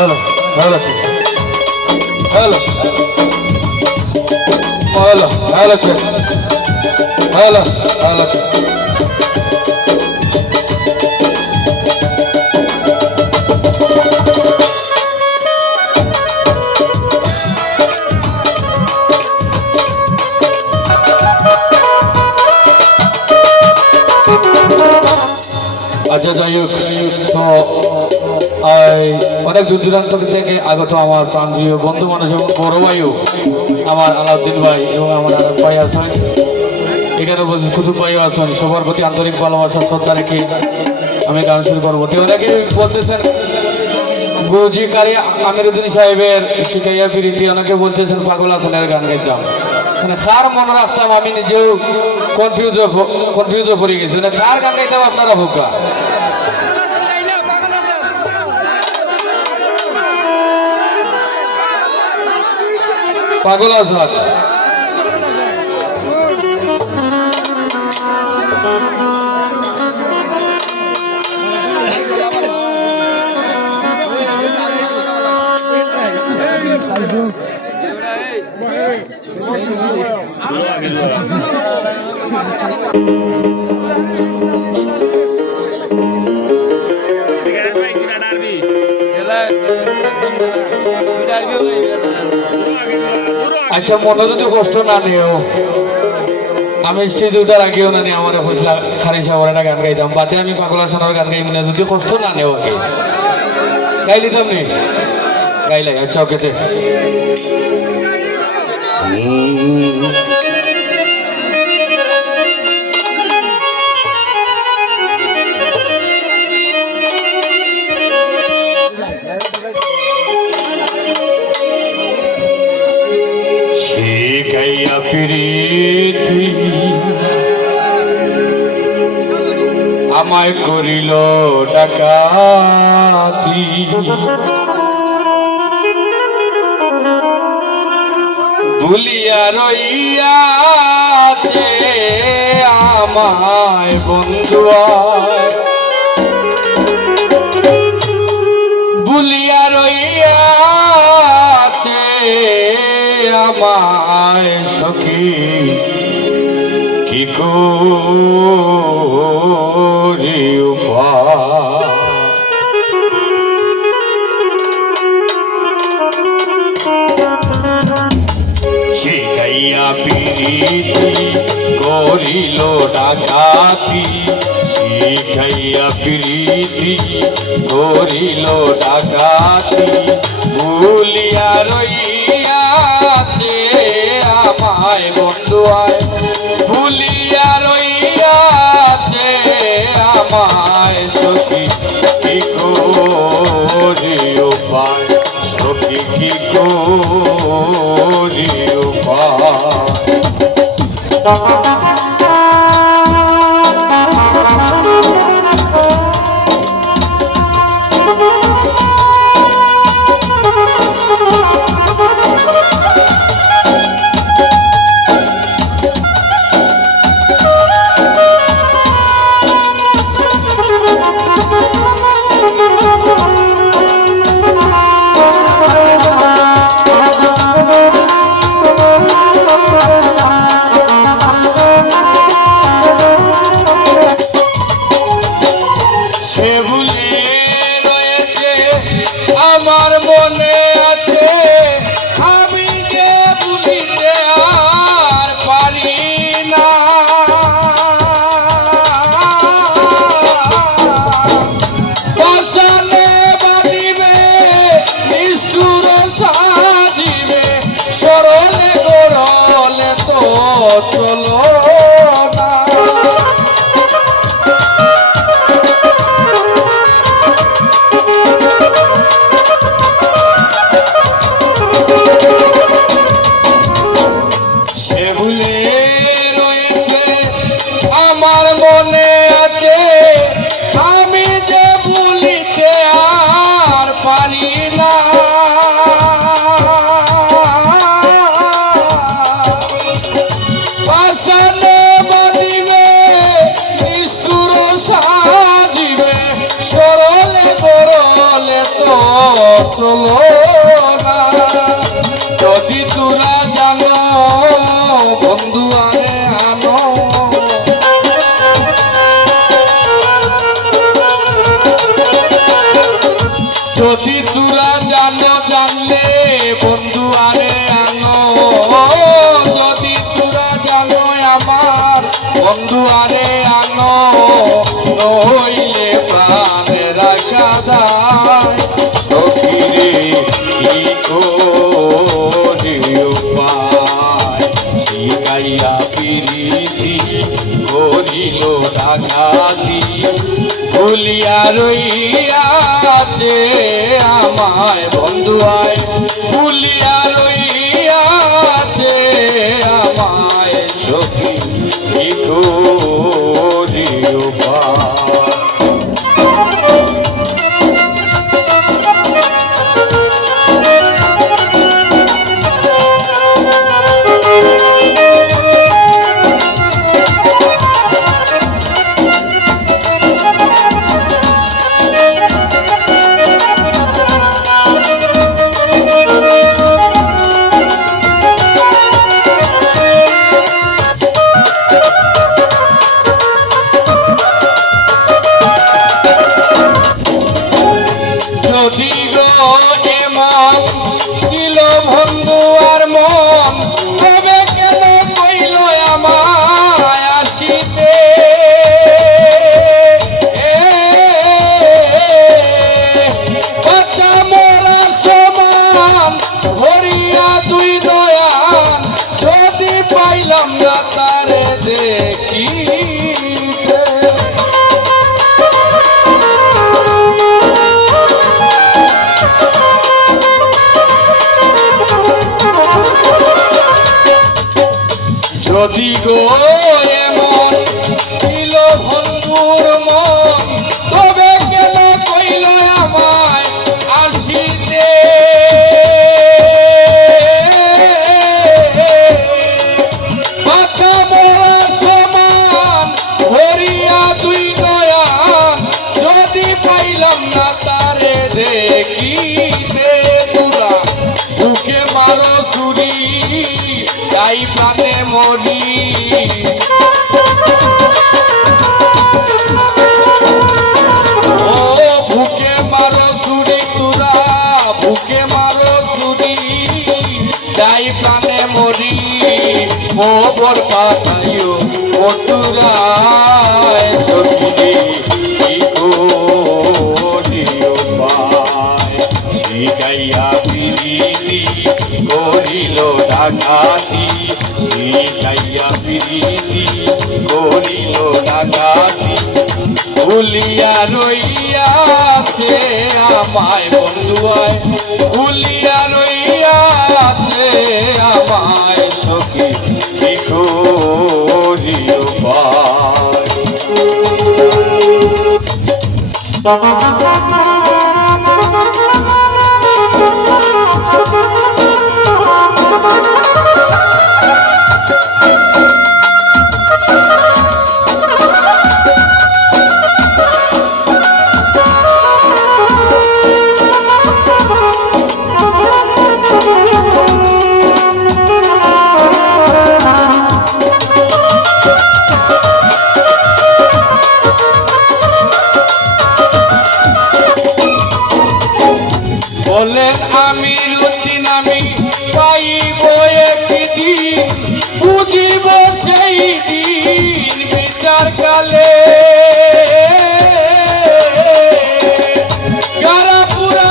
Hello hello hello hello hello hello hello আচ্ছা যাই হোক তো অনেক দূর দূরান্ত থেকে আগত আমার প্রাণপ্রিয় বন্ধু মানুষ এবং বড় ভাইও আমার আলাউদ্দিন ভাই এবং আমার আরেক ভাই আছেন। এখানে উপস্থিত কুতুব ভাইও আছেন। সবার প্রতি আন্তরিক ভালোবাসা, শ্রদ্ধা রেখে আমি গান শুরু করব। তো অনেকে বলতেছেন, গুরুজি কারি আমিরুদ্দিন সাহেবের শিখাইয়া ফিরিতি অনেকে বলতেছেন, পাগল হাসানের গান গাইতাম। মানে কার মনে রাখতাম? আমি নিজেও কনফিউজ কনফিউজ পড়ে গেছি। মানে কার গান গাইতাম আপনারা ভোকা পাগল আসাদ সিগারেট আচ্ছা মনে যদি কষ্ট না নিও, আমি স্টেজিউটার আগেও না নিয়ে আমার বুঝলা খারি সাহর একটা গান গাইতাম। বাদে আমি পাগলা সোনার গান গাই মানে যদি কষ্ট না নেও ওকে গাই দিতাম নি গাইলাই আচ্ছা ওকে আমায় করিল ডাকাতি। ভুলিয়া রইয়াছে আমায় বন্ধুয়া পিরিতি করিল ডাকাতি, শিখাইয়া প্রীতি করিল ডাকাতি। ভুলিয়া রইয়াছে আমায় বন্ধুয়ায় ভুলিয়া রইয়াছে আমায় সখী কি করি উপায় সখী কি করি Bye. চলো যদি তোরা জানো, বন্ধু আরে আনো। যদি তোরা জানো, জানলে বন্ধু আরে আনো। যদি তোরা জানো আমার বন্ধু আরে ভুলিয়া রইয়াছে আমায় ছুরি তাই প্রাণে মরি। তাই প্রাণে মরি। মোবর পাতাইও মটুরায় করিল ডাকাতি ভুলিয়া রইয়াছে আমায় বন্ধুয়ায় ভুলিয়া রইয়াছে আমায় সখী কি করিও পায়। বলেন আমি রুদিন আমি পাইব একদিন বুঝিব সেই দিন বিচার কালে। যারা পুরা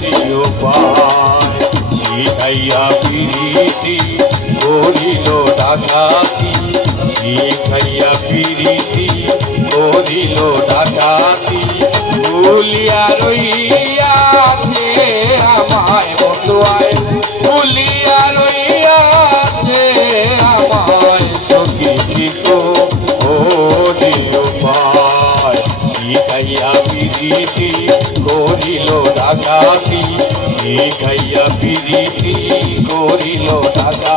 দিও পায়। শিখাইয়া পিরিতি করিল ডাকাতি। শিখাইয়া পিরিতি করিল ডাকাতি। ভুলিয়া রইয়াছে ডাকাতি